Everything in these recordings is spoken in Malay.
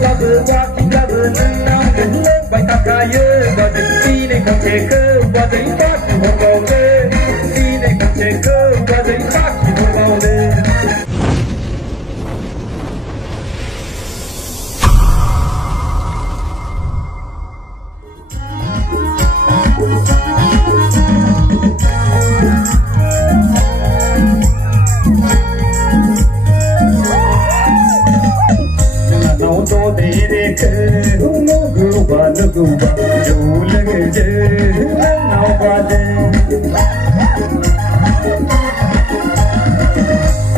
la bơ qua kim la bơ nâng nào đến lên bài ta ca yơ và đến đi này còn trẻ cơ và đến phát thì một bầu đê đi này còn trẻ cơ và đến phát thì một bầu đê Guba jo lage je now baje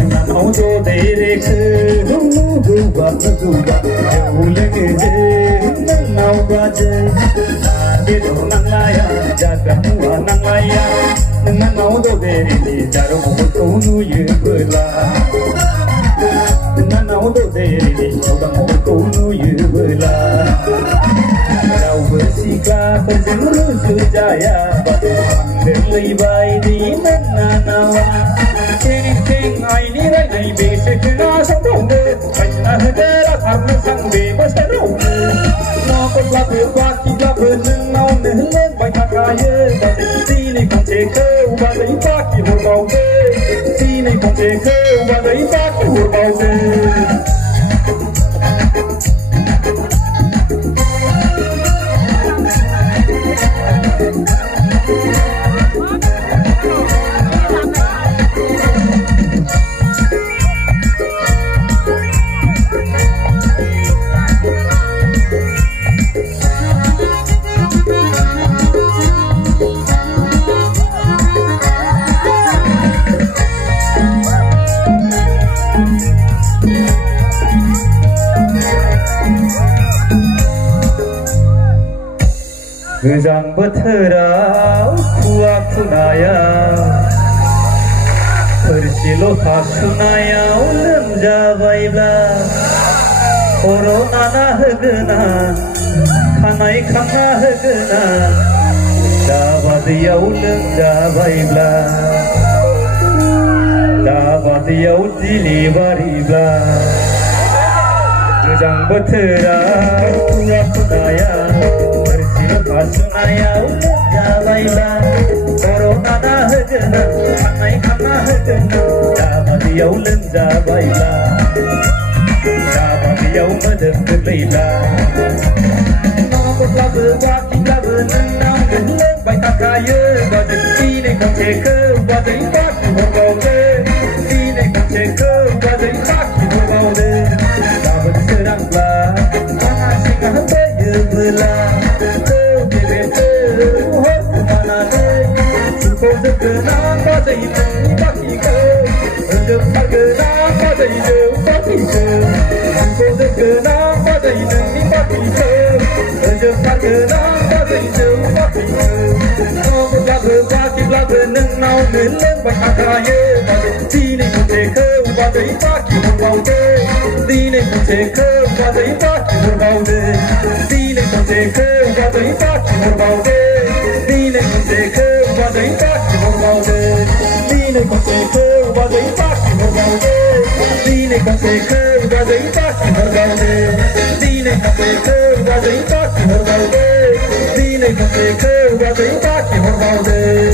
na do de rekh guba jo lage je now baje de do nangaya jaga wa nangaya na do de re jaro ko nu ye bla na do de re ko nu ye bla Bersiklah berjulus jaya Berlai bayi di mana nawa Ceng ai ni rai nai besek na samrong de Kanya hedera karna sang bebas terong No kon la berwa kita beneng mau nelen banyak kaya Sini kon ceke ubadai paki hurbau de Sini kon ceke ubadai paki hurbau de Goजां बोथोराव खुवा खुनाया थोरसिल' हासुनायाव लोमजाबायब्ला खर' नाना होगोना खानाय खाना होगोना दाबादियाव लोमजाबायब्ला दाबादियाव डिलिभारिब्ला गोजां बोथोराव खुवा खुनाया Hasunayau jabaila corona na hegena kanai kana hegena dabadiau lem jabaila dabadiau madem berleila Nokot labe waki labe nenang gelem bai takaya badai sine kon ceke badai paki horbaude sine kon ceke badai paki horbaude dabat serangla kana singa baye bela Kena badai nang baki ke, jumpa kena badai jauh baki ke. Kau kena badai nang baki ke, jumpa kena badai jauh baki ke. Kau belaga baki belaga nang nau nelen banyak kaya. Sini kau ceke badai baki berbau de, sini kau ceke badai baki berbau de, sini kau ceke badai baki berbau de, sini kau ceke badai baki berbau de. Dine con ceke badai baki berbau de, dine con ceke badai baki berbau de, dine con ceke badai baki berbau de, dine con ceke badai baki berbau de.